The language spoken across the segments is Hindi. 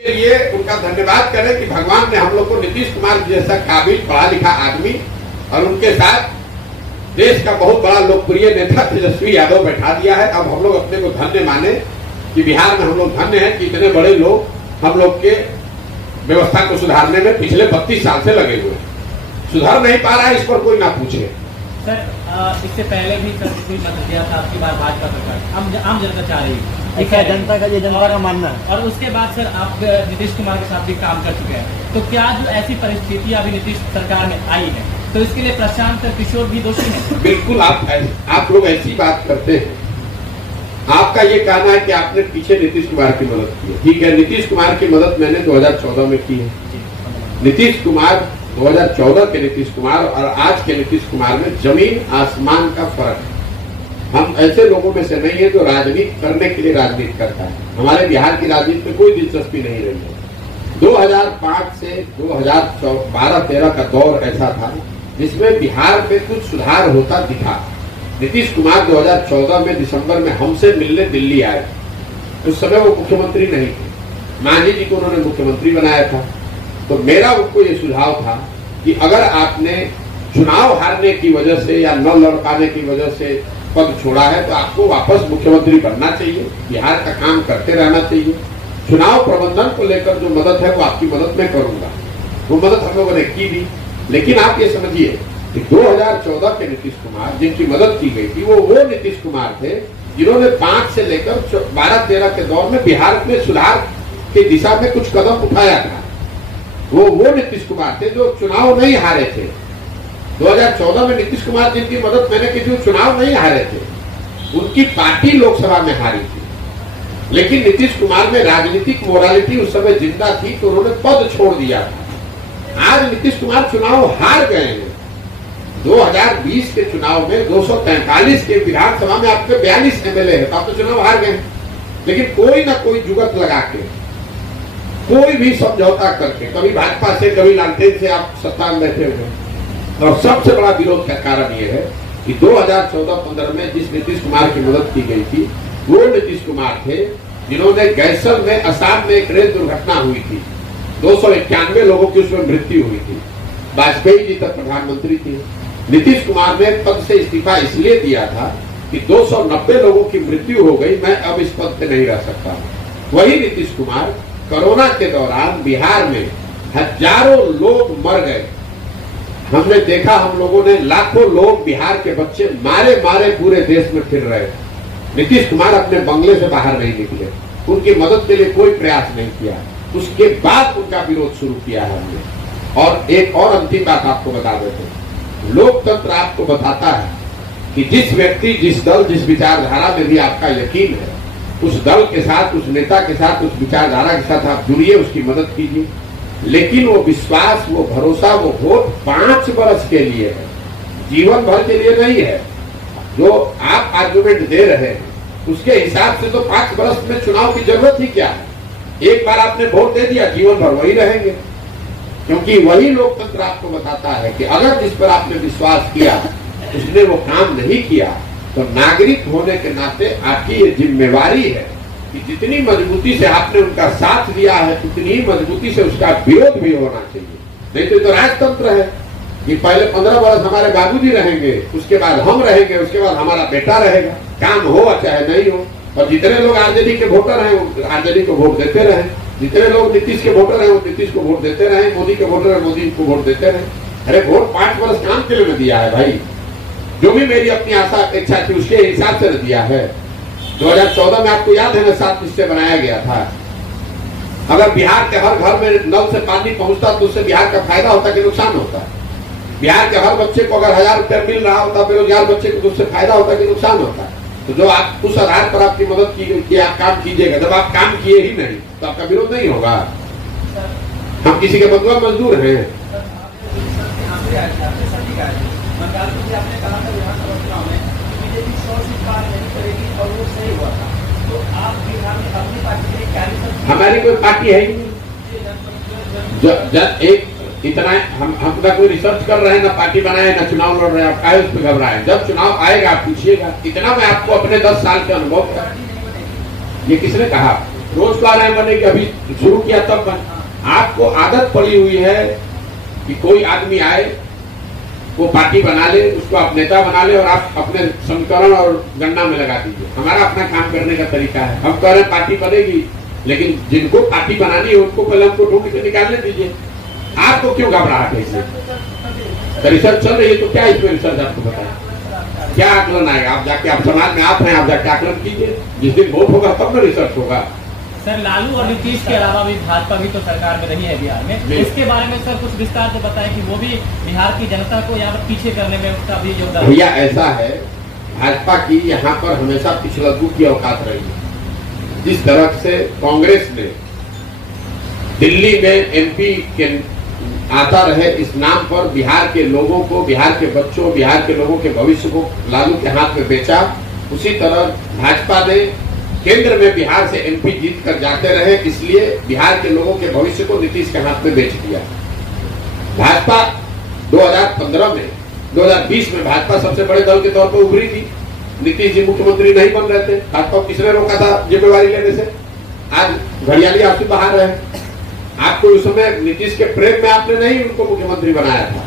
के लिए उनका धन्यवाद करें कि भगवान ने हम लोग को नीतीश कुमार जैसा काबिल पढ़ा लिखा आदमी और उनके साथ देश का बहुत बड़ा लोकप्रिय नेता तेजस्वी यादव बैठा दिया है। अब हम लोग अपने को धन्य माने कि बिहार में हम लोग धन्य हैं कि इतने बड़े लोग हम लोग के व्यवस्था को सुधारने में पिछले 32 साल से लगे हुए हैं। सुधार नहीं पा रहा है, इस पर कोई ना पूछे। सर, इससे पहले भी सर कोई मत दिया था, आपकी बार भाजपा सरकार आम जनता चाह रही है, जनता का ये जनता का मानना है। और उसके बाद सर आप नीतीश कुमार के साथ भी काम कर चुके हैं, तो क्या जो ऐसी परिस्थिति अभी नीतीश सरकार में आई है तो इसके लिए प्रशांत किशोर भी दोषी है? बिल्कुल, आप लोग ऐसी बात करते हैं। आपका ये कहना है कि आपने पीछे नीतीश कुमार की मदद की है। ठीक है, नीतीश कुमार की मदद मैंने 2014 में की है। नीतीश कुमार 2014 के नीतीश कुमार और आज के नीतीश कुमार में जमीन आसमान का फर्क है। हम ऐसे लोगों में से नहीं है जो राजनीति करने के लिए राजनीति करता है। हमारे बिहार की राजनीति में कोई दिलचस्पी नहीं रही है। 2005 से 2012-13 का दौर ऐसा था जिसमें बिहार में कुछ सुधार होता दिखा। नीतीश कुमार 2014 में दिसंबर में हमसे मिलने दिल्ली आए। उस समय वो मुख्यमंत्री नहीं थे, मांझी जी को उन्होंने मुख्यमंत्री बनाया था। तो मेरा उनको ये सुझाव था कि अगर आपने चुनाव हारने की वजह से या न लड़ पाने की वजह से पद छोड़ा है तो आपको वापस मुख्यमंत्री बनना चाहिए, बिहार का काम करते रहना चाहिए। चुनाव प्रबंधन को लेकर जो मदद है वो आपकी मदद में करूंगा। वो मदद हम लोगों ने की भी, लेकिन आप ये समझिए कि 2014 के नीतीश कुमार जिनकी मदद की गई थी वो नीतीश कुमार थे जिन्होंने 5 से लेकर 12-13 के दौर में बिहार में सुधार की दिशा में कुछ कदम उठाया था। वो नीतीश कुमार थे जो चुनाव नहीं हारे थे। 2014 में नीतीश कुमार जिनकी मदद मैंने की थी, वो चुनाव नहीं हारे थे, उनकी पार्टी लोकसभा में हारी थी। लेकिन नीतीश कुमार में राजनीतिक मोरालिटी उस समय जिंदा थी तो उन्होंने पद छोड़ दिया था। आज नीतीश कुमार चुनाव हार गए हैं। 2020 के चुनाव में 243 के विधानसभा में आपके 42 एमएलए है, तो आप तो चुनाव हार गए। लेकिन कोई ना कोई जुगत लगा के, कोई भी समझौता करके, कभी भाजपा से कभी लालटेन से आप सत्ता में बैठे हुए। और सबसे बड़ा विरोध का कारण यह है कि 2014-15 में जिस नीतीश कुमार की मदद की गई थी वो नीतीश कुमार थे जिन्होंने गैसल में असम में एक रेल दुर्घटना हुई थी, 291 लोगों की उसमें मृत्यु हुई थी। वाजपेयी जी तक प्रधानमंत्री थे। नीतीश कुमार ने पद से इस्तीफा इसलिए दिया था कि 290 लोगों की मृत्यु हो गई, मैं अब इस पद पे नहीं रह सकता। वही नीतीश कुमार कोरोना के दौरान बिहार में हजारों लोग मर गए। हमने देखा, हम लोगों ने लाखों लोग बिहार के बच्चे मारे मारे पूरे देश में फिर रहे। नीतीश कुमार अपने बंगले से बाहर नहीं निकले, उनकी मदद के लिए कोई प्रयास नहीं किया। उसके बाद उनका विरोध शुरू किया है हमने। और एक और अंतिम बात आपको बता देते हैं, लोकतंत्र आपको बताता है कि जिस व्यक्ति, जिस दल, जिस विचारधारा में भी आपका यकीन है, उस दल के साथ, उस नेता के साथ, उस विचारधारा के साथ आप जुड़िए, उसकी मदद कीजिए। लेकिन वो विश्वास, वो भरोसा, वो वोट 5 वर्ष के लिए है, जीवन भर के लिए नहीं है। जो आप आर्गुमेंट दे रहे हैं उसके हिसाब से तो 5 वर्ष में चुनाव की जरूरत ही क्या है? एक बार आपने वोट दे दिया, जीवन भर वही रहेंगे। क्योंकि वही लोकतंत्र आपको बताता है कि अगर जिस पर आपने विश्वास किया उसने वो काम नहीं किया तो नागरिक होने के नाते आपकी ये जिम्मेवारी है कि जितनी मजबूती से आपने उनका साथ दिया है उतनी ही मजबूती से उसका विरोध भी होना चाहिए। नहीं तो राजतंत्र है कि पहले 15 वर्ष हमारे बाबूजी रहेंगे, उसके बाद हम रहेंगे, उसके बाद हमारा बेटा रहेगा, काम हो चाहे नहीं हो। और जितने लोग आरजेडी के वोटर हैं वो आरजेडी को वोट देते रहे, जितने लोग नीतीश के वोटर हैं वो नीतीश को वोट देते रहे, मोदी के वोटर है मोदी को वोट देते रहे। अरे वोट 5 वर्ष काम के लिए दिया है भाई। जो भी मेरी अपनी आशा अपेक्षा थी उसके हिसाब से दिया है। 2014 में आपको याद है ना 7 निश्चय बनाया गया था। अगर बिहार के हर घर में नल से पानी पहुंचता तो उससे बिहार का फायदा होता कि नुकसान होता? बिहार के हर बच्चे को अगर 1000 रुपया मिल रहा होता, बेरोजगार बच्चे को, तो उससे फायदा होता कि नुकसान होता? तो जो आप उस आधार पर आपकी मदद की आप काम कीजिएगा। जब आप काम किए ही नहीं तो आपका विरोध नहीं होगा। हम किसी के बदला मजदूर हैं। हमारी कोई पार्टी है ही नहीं। एक इतना हम ना कोई रिसर्च कर रहे हैं, ना पार्टी बनाए, ना चुनाव लड़ रहे हैं। आप काहे उस पर घबराएं? जब चुनाव आएगा आप पूछिएगा। इतना मैं आपको अपने 10 साल के अनुभव का, ये किसने कहा? रोजगार बनेगी, अभी शुरू किया तब बन। आपको आदत पड़ी हुई है कि कोई आदमी आए, वो पार्टी बना ले, उसको आप नेता बना ले और आप अपने समीकरण और गणना में लगा दीजिए। हमारा अपना काम करने का तरीका है। हम कह रहे हैं पार्टी बनेगी, लेकिन जिनको पार्टी बनानी है उनको पहले हमको ढूंढ के निकालने दीजिए। आपको क्यों घबराहट है इससे? रिसर्च चल रही है तो क्या इसमें रिसर्च आपको बताया? क्या आकलन आएगा? आप जाके, आप समाज में आप हैं, आप जाके आकलन कीजिए। जिस दिन वोट होगा तब ना रिसर्च होगा। सर, लालू और नीतीश के अलावा भी भाजपा भी तो सरकार में रही है बिहार में, इसके बारे में सर कुछ विस्तार से बताएं कि वो भी बिहार की जनता को यहाँ पर पीछे करने में उसका भी योगदान। भैया ऐसा है, भाजपा की यहाँ पर हमेशा पिछलग्गू की औकात रही है। जिस तरह से कांग्रेस ने दिल्ली में एमपी के आता रहे इस नाम पर बिहार के लोगों को, बिहार के बच्चों, बिहार के लोगों के भविष्य को लालू के हाथ में बेचा, उसी तरह भाजपा ने केंद्र में बिहार से एमपी जीत कर जाते रहे, इसलिए बिहार के लोगों के भविष्य को नीतीश के हाथ में बेच दिया। भाजपा 2015 में, 2020 में भाजपा सबसे बड़े दल के तौर पर उभरी थी। नीतीश जी मुख्यमंत्री नहीं बन रहे थे, भाजपा किसने रोका था जिम्मेवारी लेने से? आज घड़ियाली आंसू बहा रहे हैं। आपको उस समय नीतीश के प्रेम में आपने नहीं उनको मुख्यमंत्री बनाया था।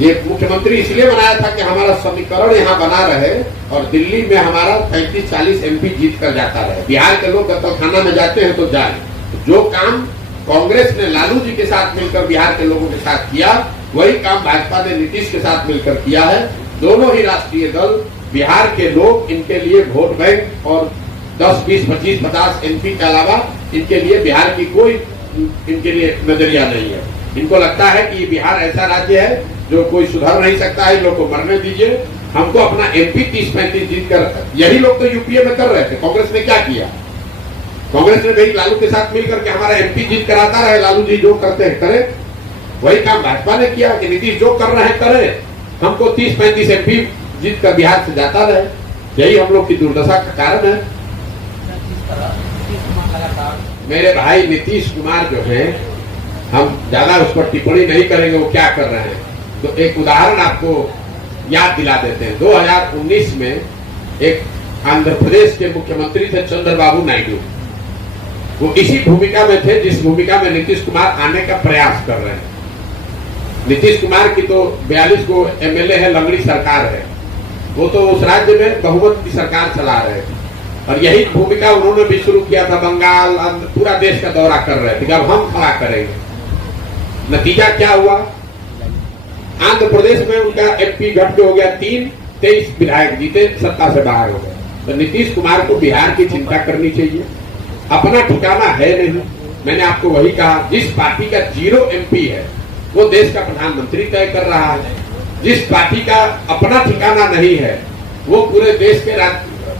ये मुख्यमंत्री इसलिए बनाया था कि हमारा समीकरण यहाँ बना रहे और दिल्ली में हमारा 35-40 एमपी जीत कर जाता रहे। बिहार के लोग कत्लखाना में जाते हैं तो जाए। जो काम कांग्रेस ने लालू जी के साथ मिलकर बिहार के लोगों के साथ किया, वही काम भाजपा ने नीतीश के साथ मिलकर किया है। दोनों ही राष्ट्रीय दल, बिहार के लोग इनके लिए वोट बैंक और 10, 20, 25, 50 एमपी के अलावा इनके लिए बिहार की कोई इनके लिए नजरिया नहीं है। इनको लगता है कि बिहार ऐसा राज्य है जो कोई सुधर नहीं सकता है, इन लोग को मरने दीजिए, हमको अपना एमपी 30-35 जीत कर। यही लोग तो यूपीए में कर रहे थे। कांग्रेस ने क्या किया? कांग्रेस ने भाई लालू के साथ मिलकर के हमारा एमपी जीत कराता रहे, लालू जी जो करते हैं करें। वही काम भाजपा ने किया कि नीतीश जो कर रहे हैं करें, हमको 30-35 एमपी जीत कर बिहार से जाता रहे। यही हम लोग की दुर्दशा का कारण है। मेरे भाई नीतीश कुमार जो है, हम ज्यादा उस पर टिप्पणी नहीं करेंगे वो क्या कर रहे हैं। तो एक उदाहरण आपको याद दिला देते हैं। 2019 में एक आंध्र प्रदेश के मुख्यमंत्री थे चंद्रबाबू नायडू। वो इसी भूमिका में थे जिस भूमिका में नीतीश कुमार आने का प्रयास कर रहे हैं। नीतीश कुमार की तो 42 को एमएलए है, लंगड़ी सरकार है। वो तो उस राज्य में बहुमत की सरकार चला रहे हैं और यही भूमिका उन्होंने भी शुरू किया था। बंगाल, पूरा देश का दौरा कर रहे थे। अब हम खड़ा करेंगे। नतीजा क्या हुआ? आंध्र प्रदेश में उनका एमपी घट के हो गया 3, 23 विधायक जीते, सत्ता से बाहर हो गए। तो नीतीश कुमार को बिहार की चिंता करनी चाहिए। अपना ठिकाना है नहीं। मैंने आपको वही कहा, जिस पार्टी का 0 एमपी है वो देश का प्रधानमंत्री तय कर रहा है। जिस पार्टी का अपना ठिकाना नहीं है वो पूरे देश के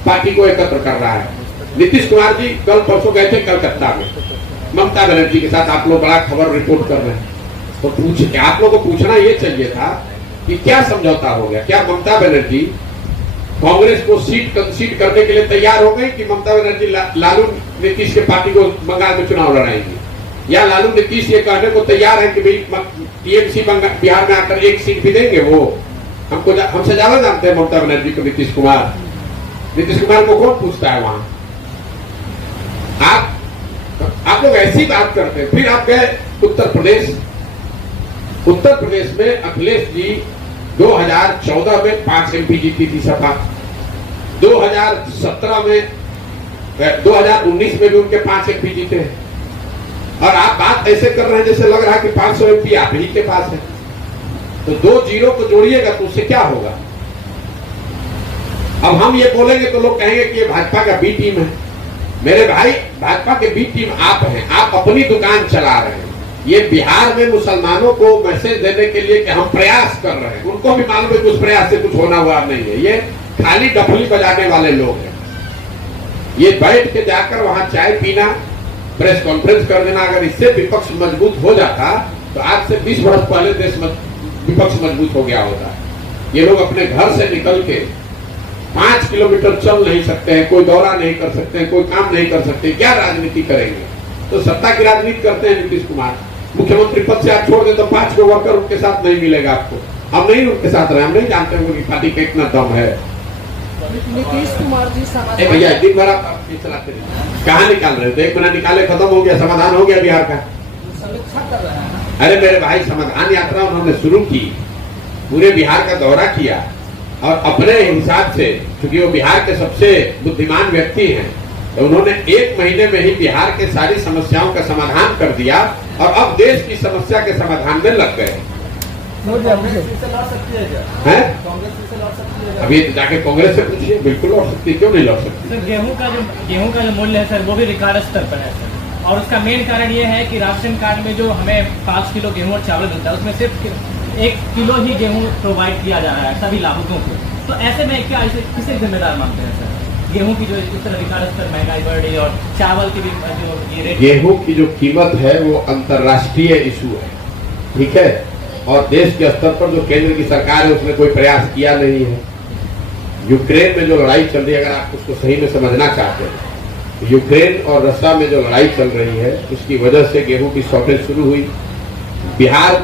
पार्टी को एकत्र कर रहा है। नीतीश कुमार जी कल परसों गए थे कलकत्ता में ममता बनर्जी के साथ। आप लोग बड़ा खबर रिपोर्ट कर रहे हैं, तो आप लोगों को पूछना ये चाहिए था कि क्या समझौता हो गया? क्या ममता बनर्जी कांग्रेस को सीट कंसीड करने के लिए तैयार हो गई कि ममता बनर्जी लालू नीतीश के पार्टी को बंगाल में चुनाव लड़ाएंगे? या लालू नीतीश ये कहने को तैयार है कि भाई टीएमसी बिहार में आकर एक सीट भी देंगे? वो हमसे ज्यादा जानते हैं ममता बनर्जी को नीतीश कुमार। नीतीश कुमार को कौन पूछता है वहां? आप लोग ऐसी बात करते हैं। फिर आप गए उत्तर प्रदेश। उत्तर प्रदेश में अखिलेश जी 2014 में 5 एमपी जीती थी सपा। 2017 में 2019 में भी उनके 5 एमपी जीते हैं। और आप बात ऐसे कर रहे हैं जैसे लग रहा है कि 500 एमपी आप ही के पास है। तो 2 जीरो को जोड़िएगा तो उससे क्या होगा? अब हम ये बोलेंगे तो लोग कहेंगे कि ये भाजपा का बी टीम है। मेरे भाई, भाजपा के बी टीम आप हैं। आप अपनी दुकान चला रहे हैं। ये बिहार में मुसलमानों को मैसेज देने के लिए कि हम प्रयास कर रहे हैं, उनको भी मालूम है कि उस प्रयास से कुछ होना हुआ नहीं है। ये खाली डफली बजाने वाले लोग हैं। ये बैठ के जाकर वहां चाय पीना, प्रेस कॉन्फ्रेंस कर देना, अगर इससे विपक्ष मजबूत हो जाता तो आज से 20 वर्ष पहले देश विपक्ष मजबूत हो गया होता। ये लोग अपने घर से निकल के 5 किलोमीटर चल नहीं सकते हैं, कोई दौरा नहीं कर सकते हैं, कोई काम नहीं कर सकते। क्या राजनीति करेंगे? तो सत्ता की राजनीति करते हैं नीतीश कुमार। मुख्यमंत्री पद से आप छोड़ दे तो 5 को वर्कर उनके साथ नहीं मिलेगा आपको। हम नहीं उनके साथ रहे, हम नहीं जानते उनकी पार्टी का इतना दम है। नीतीश कुमार जी ए भैया दिन भर आप चलाते रहे, कहाँ निकाल रहे थे? 1 महीना निकाले, खत्म हो गया, समाधान हो गया बिहार का। समीक्षा कर रहे हैं। अरे मेरे भाई, समाधान यात्रा उन्होंने शुरू की, पूरे बिहार का दौरा किया और अपने हिसाब से, क्योंकि वो बिहार के सबसे बुद्धिमान व्यक्ति हैं, तो उन्होंने 1 महीने में ही बिहार के सारी समस्याओं का समाधान कर दिया और अब देश की समस्या के समाधान में लग गए। अभी जाके कांग्रेस से पूछिए, बिल्कुल लड़ सकती है, क्यों नहीं लड़ सकती? सर गेहूं का जो मूल्य है सर, वो भी रिकॉर्ड स्तर पर है सर, और उसका मेन कारण ये है कि राशन कार्ड में जो हमें 5 किलो गेहूं और चावल मिलता है, उसमें सिर्फ 1 किलो ही गेहूं प्रोवाइड किया जा रहा है सभी लाभुकों को। तो ऐसे में क्या इसे किसे जिम्मेदार मानते हैं सर? गेहूं की जो इस तरह रिकॉर्ड स्तर महंगाई बढ़ रही है और चावल की भी जो ये रेट, गेहूं की जो कीमत है वो अंतर्राष्ट्रीय इशू है, ठीक है, और देश के स्तर पर जो केंद्र की सरकार है उसने कोई प्रयास किया नहीं है। यूक्रेन में जो लड़ाई चल रही है, अगर आप उसको सही में समझना चाहते हैं, तो यूक्रेन और रशिया में जो लड़ाई चल रही है उसकी वजह से गेहूं की शॉर्टेज शुरू हुई। बिहार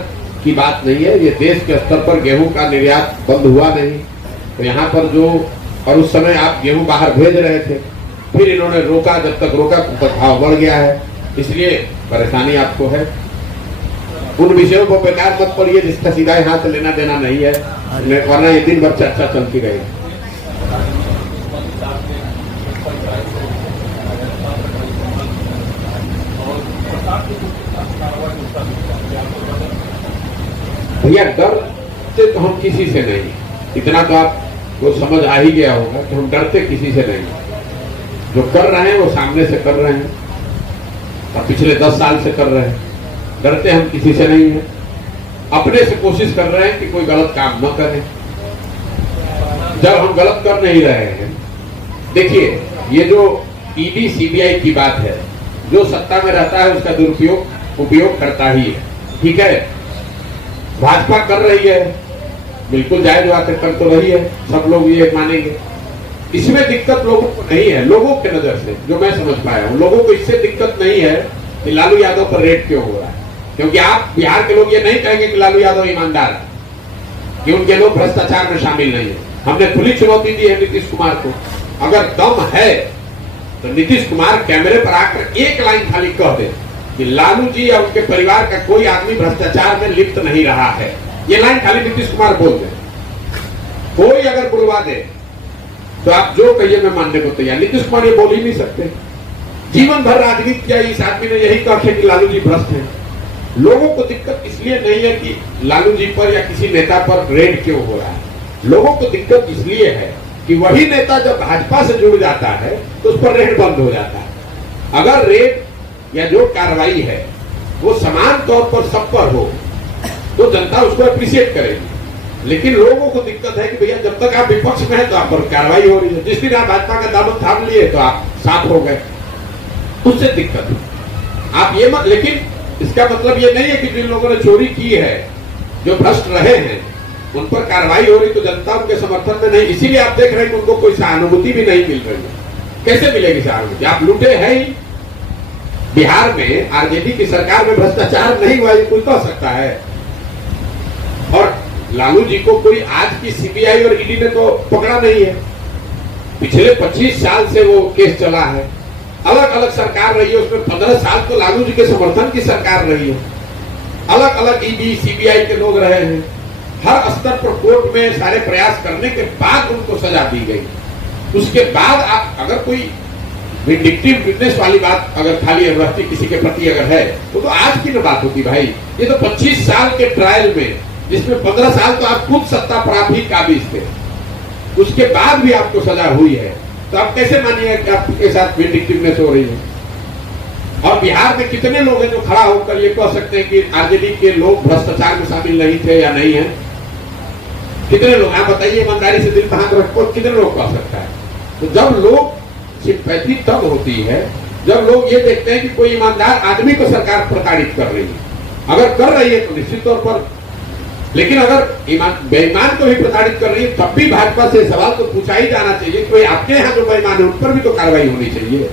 की बात नहीं है, ये देश के स्तर पर गेहूं का निर्यात बंद हुआ नहीं, तो यहाँ पर जो, और उस समय आप गेहूं बाहर भेज रहे थे, फिर इन्होंने रोका, जब तक रोका तो भाव बढ़ गया है, इसलिए परेशानी आपको है। उन विषयों को बेकार मत पड़िए जिसका सीधा यहाँ से लेना देना नहीं है, वरना ये दिन भर चर्चा चलती रहेगी। भैया डर से तो हम किसी से नहीं, इतना तो आपको समझ आ ही गया होगा कि हम डरते किसी से नहीं। जो कर रहे हैं वो सामने से कर रहे हैं और पिछले 10 साल से कर रहे हैं, डरते हम किसी से नहीं है। अपने से कोशिश कर रहे हैं कि कोई गलत काम न करें। जब हम गलत कर नहीं रहे हैं, देखिए ये जो ईडी सीबीआई की बात है, जो सत्ता में रहता है उसका दुरुपयोग उपयोग करता ही है, ठीक है। भाजपा कर रही है, बिल्कुल जायज बात है, कर तो रही है, सब लोग ये मानेंगे। इसमें दिक्कत लोगों को नहीं है, लोगों के नजर से जो मैं समझ पाया हूं, लोगों को इससे दिक्कत नहीं है कि लालू यादव पर रेड क्यों हो रहा है, क्योंकि आप बिहार के लोग ये नहीं कहेंगे कि लालू यादव ईमानदार है, कि उनके लोग भ्रष्टाचार में शामिल नहीं है। हमने खुली चुनौती दी है नीतीश कुमार को, अगर दम है तो नीतीश कुमार कैमरे पर आकर एक लाइन खाली कह दे कि लालू जी या उनके परिवार का कोई आदमी भ्रष्टाचार में लिप्त नहीं रहा है, ये लाइन खाली नीतीश कुमार बोल दे। कोई अगर बुलवा दे तो आप जो कहिए मैं मानने को तैयार। नीतीश कुमार ये बोल ही नहीं सकते। जीवन भर राजनीति किया इस आदमी ने, यही कहा कि लालू जी भ्रष्ट हैं। लोगों को दिक्कत इसलिए नहीं है कि लालू जी पर या किसी नेता पर रेड क्यों हो रहा है, लोगों को दिक्कत इसलिए है कि वही नेता जब भाजपा से जुड़ जाता है तो उस पर रेड बंद हो जाता है। अगर रेड या जो कार्रवाई है वो समान तौर पर सब पर हो तो जनता उसको अप्रिशिएट करेगी, लेकिन लोगों को दिक्कत है कि भैया जब तक आप विपक्ष में है तो आप पर कार्रवाई हो रही है, जिस दिन आप भाजपा का दामन थाम लिए तो आप साफ हो गए, उससे दिक्कत है। आप ये मत, लेकिन इसका मतलब ये नहीं है कि जिन लोगों ने चोरी की है, जो भ्रष्ट रहे हैं, उन पर कार्रवाई हो रही तो जनता उनके समर्थन में नहीं, इसीलिए आप देख रहे हैं कि उनको कोई सहानुभूति भी नहीं मिल रही है। कैसे मिलेगी सहानुभूति? आप लूटे हैं ही। बिहार में आरजेडी की सरकार में भ्रष्टाचार नहीं हुआ, ये कोई कह सकता है? और लालू जी को कोई आज की सीबीआई और ईडी ने तो पकड़ा नहीं है, पिछले 25 साल से वो केस चला है, अलग अलग सरकार रही है, उसमें 15 साल तो लालू जी के समर्थन की सरकार रही है, अलग अलग ईडी सीबीआई के लोग रहे हैं, हर स्तर पर कोर्ट में सारे प्रयास करने के बाद उनको सजा दी गई। उसके बाद आप अगर कोई विंडिक्टिव विटनेस वाली बात अगर खाली अवस्थी किसी के प्रति अगर है तो आज की न बात होती भाई। ये तो 25 साल के ट्रायल में, जिसमें 15 साल तो आप खुद सत्ता पर आप ही काबिज थे, उसके बाद भी आपको सजा हुई है, तो आप कैसे मानिए कि आपके साथ विंडिक्टिवनेस हो रही है? और बिहार में कितने लोग हैं जो खड़ा होकर ये कह सकते हैं कि आरजेडी के लोग भ्रष्टाचार में शामिल नहीं थे या नहीं है? कितने लोग? आप बताइए, ईमानदारी से दिल बांध रखो, कितने लोग कह सकता है? तो जब लोग सिंपैथी तब होती है जब लोग ये देखते हैं कि कोई ईमानदार आदमी को सरकार प्रताड़ित कर रही है। अगर कर रही है तो निश्चित तौर पर, लेकिन अगर बेईमान को भी प्रताड़ित कर रही है तब भी भाजपा से सवाल तो पूछा ही जाना चाहिए, कोई आपके यहाँ जो बेईमान है उन पर भी तो कार्रवाई होनी चाहिए।